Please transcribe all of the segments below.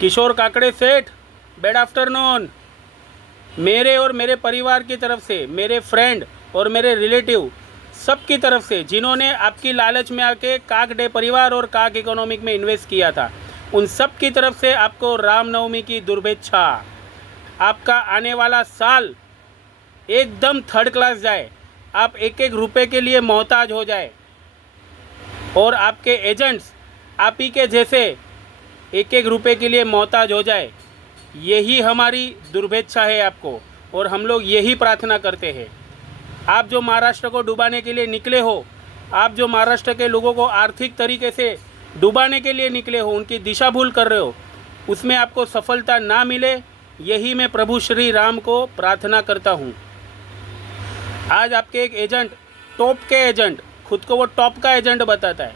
किशोर काकड़े सेठ, good afternoon. मेरे और मेरे परिवार की तरफ से, मेरे फ्रेंड और मेरे रिलेटिव सब की तरफ से जिन्होंने आपकी लालच में आके काक डे परिवार और काक इकोनॉमिक में इन्वेस्ट किया था, उन सब की तरफ से आपको रामनवमी की शुभेच्छा। आपका आने वाला साल एकदम थर्ड क्लास जाए, आप एक एक रुपए के लिए मोहताज हो जाए और आपके एजेंट्स आप ही के जैसे एक एक रुपए के लिए मोहताज हो जाए, यही हमारी शुभेच्छा है आपको। और हम लोग यही प्रार्थना करते हैं। आप जो महाराष्ट्र को डुबाने के लिए निकले हो, आप जो महाराष्ट्र के लोगों को आर्थिक तरीके से डुबाने के लिए निकले हो, उनकी दिशा भूल कर रहे हो, उसमें आपको सफलता ना मिले, यही मैं प्रभु श्री राम को प्रार्थना करता हूँ। आज आपके एक एजेंट, टॉप के एजेंट, खुद को वो टॉप का एजेंट बताता है,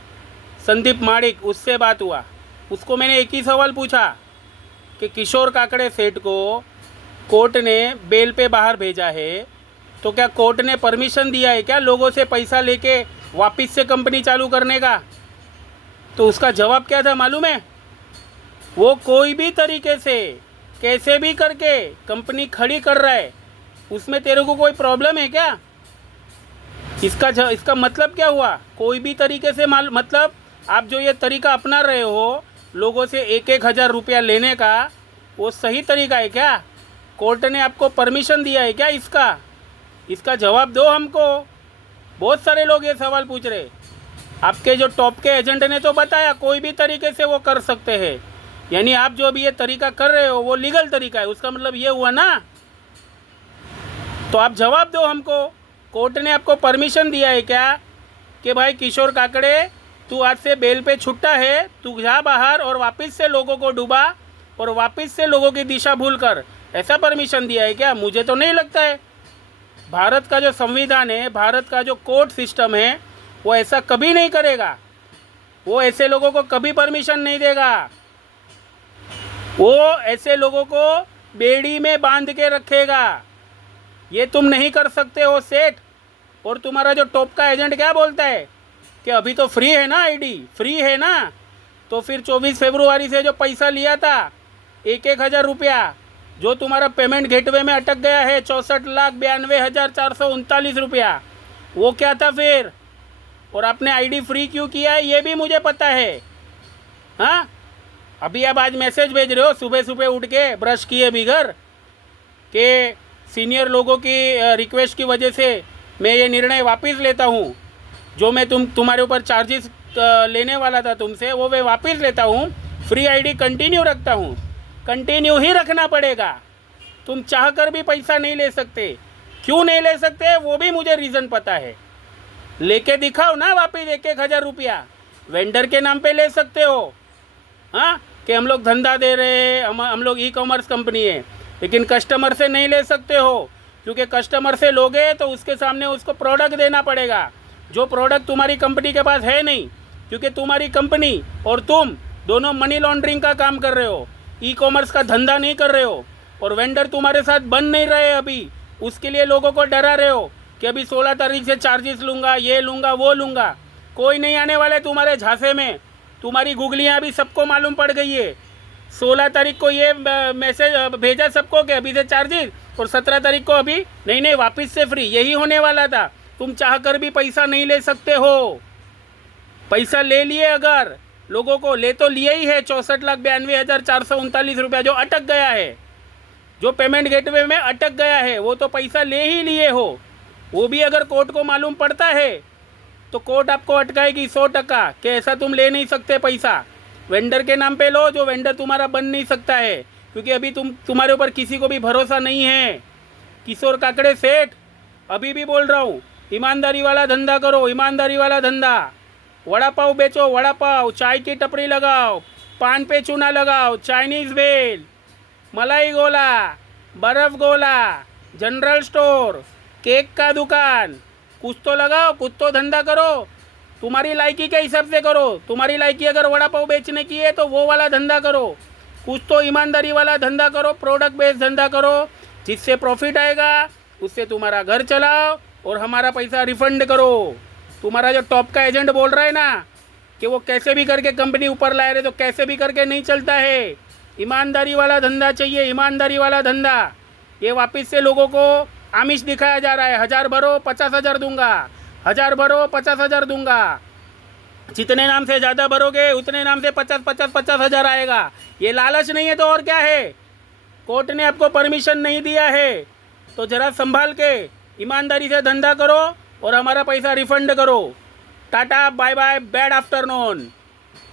संदीप माड़िक, उससे बात हुआ। उसको मैंने एक ही सवाल पूछा कि किशोर काकड़े सेठ को कोर्ट ने बेल पे बाहर भेजा है, तो क्या कोर्ट ने परमिशन दिया है क्या लोगों से पैसा लेके वापस से कंपनी चालू करने का? तो उसका जवाब क्या था मालूम है? वो कोई भी तरीके से कैसे भी करके कंपनी खड़ी कर रहा है, उसमें तेरे को कोई प्रॉब्लम है क्या? इसका मतलब क्या हुआ? कोई भी तरीके से मतलब आप जो ये तरीका अपना रहे हो लोगों से 1,000 रुपया लेने का, वो सही तरीका है क्या? कोर्ट ने आपको परमिशन दिया है क्या इसका जवाब दो हमको। बहुत सारे लोग ये सवाल पूछ रहे। आपके जो टॉप के एजेंट ने तो बताया कोई भी तरीके से वो कर सकते हैं, यानी आप जो भी ये तरीका कर रहे हो वो लीगल तरीका है, उसका मतलब ये हुआ ना? तो आप जवाब दो हमको। कोर्ट ने आपको परमिशन दिया है क्या कि भाई किशोर काकड़े तू आज से बेल पे छुट्टा है, तू जा बाहर और वापस से लोगों को डुबा और वापस से लोगों की दिशा भूल कर, ऐसा परमिशन दिया है क्या? मुझे तो नहीं लगता है। भारत का जो संविधान है, भारत का जो कोर्ट सिस्टम है, वो ऐसा कभी नहीं करेगा। वो ऐसे लोगों को कभी परमिशन नहीं देगा। वो ऐसे लोगों को बेड़ी में बांध के रखेगा। ये तुम नहीं कर सकते हो सेठ। और तुम्हारा जो टॉप का एजेंट क्या बोलता है कि अभी तो फ्री है ना, आईडी फ्री है ना, तो फिर 24 फरवरी से जो पैसा लिया था 1,000 रुपया, जो तुम्हारा पेमेंट गेटवे में अटक गया है 64,92,439 रुपया, वो क्या था फिर? और आपने आईडी फ्री क्यों किया है ये भी मुझे पता है। हाँ, अभी आप आज मैसेज भेज रहे हो सुबह सुबह उठ के ब्रश किए बिगर कि सीनियर लोगों की रिक्वेस्ट की वजह से मैं ये निर्णय वापस लेता हूँ, जो मैं तुम्हारे ऊपर चार्जेस लेने वाला था तुमसे, वो मैं वापस लेता हूँ, फ्री आईडी कंटिन्यू रखता हूँ। कंटिन्यू ही रखना पड़ेगा। तुम चाह कर भी पैसा नहीं ले सकते। क्यों नहीं ले सकते वो भी मुझे रीज़न पता है। लेके दिखाओ ना वापस 1,000 रुपया। वेंडर के नाम पे ले सकते हो, हाँ, कि हम लोग धंधा दे रहे हैं, हम लोग ई कॉमर्स कंपनी है, लेकिन कस्टमर से नहीं ले सकते हो, क्योंकि कस्टमर से लोगे तो उसके सामने उसको प्रोडक्ट देना पड़ेगा, जो प्रोडक्ट तुम्हारी कंपनी के पास है नहीं, क्योंकि तुम्हारी कंपनी और तुम दोनों मनी लॉन्ड्रिंग का काम कर रहे हो, ई कॉमर्स का धंधा नहीं कर रहे हो। और वेंडर तुम्हारे साथ बन नहीं रहे अभी, उसके लिए लोगों को डरा रहे हो कि अभी 16 तारीख से चार्जेस लूँगा, ये लूँगा, वो लूँगा। कोई नहीं आने वाले तुम्हारे झांसे में। तुम्हारी गुगलियाँ अभी सबको मालूम पड़ गई है। 16 तारीख को ये मैसेज भेजा सबको कि अभी से चार्जेस, और 17 तारीख को अभी नहीं वापस से फ्री। यही होने वाला था। तुम चाह कर भी पैसा नहीं ले सकते हो। पैसा ले लिए, अगर लोगों को ले तो लिया ही है 64,92,439 रुपया, जो अटक गया है, जो पेमेंट गेटवे में अटक गया है, वो तो पैसा ले ही लिए हो। वो भी अगर कोर्ट को मालूम पड़ता है तो कोर्ट आपको अटकाएगी 100% कि ऐसा तुम ले नहीं सकते पैसा। वेंडर के नाम पे लो, जो वेंडर तुम्हारा बन नहीं सकता है, क्योंकि अभी तुम्हारे ऊपर किसी को भी भरोसा नहीं है। किशोर काकड़े सेठ, अभी भी बोल रहा हूँ, ईमानदारी वाला धंधा करो, ईमानदारी वाला धंधा। वड़ा पाव बेचो, वड़ा पाव, चाय की टपरी लगाओ, पान पे चूना लगाओ, चाइनीज़ भेल, मलाई गोला, बर्फ़ गोला, जनरल स्टोर, केक का दुकान, कुछ तो लगाओ, कुछ तो धंधा करो। तुम्हारी लायकी के हिसाब से करो। तुम्हारी लायकी अगर वड़ा पाव बेचने की है तो वो वाला धंधा करो। कुछ तो ईमानदारी वाला धंधा करो, प्रोडक्ट बेस्ड धंधा करो, जिससे प्रॉफिट आएगा, उससे तुम्हारा घर चलाओ और हमारा पैसा रिफंड करो। तुम्हारा जो टॉप का एजेंट बोल रहा है ना कि वो कैसे भी करके कंपनी ऊपर लाए रहे, तो कैसे भी करके नहीं चलता है। ईमानदारी वाला धंधा चाहिए, ईमानदारी वाला धंधा। ये वापस से लोगों को आमिष दिखाया जा रहा है, 1000 भरो 50,000 दूंगा, 1000 भरो 50,000 दूंगा। जितने नाम से ज़्यादा भरोगे उतने नाम से 50,000 आएगा। ये लालच नहीं है तो और क्या है? कोर्ट ने आपको परमिशन नहीं दिया है, तो ज़रा संभाल के ईमानदारी से धंधा करो और हमारा पैसा रिफंड करो। Tata bye bye, bad afternoon.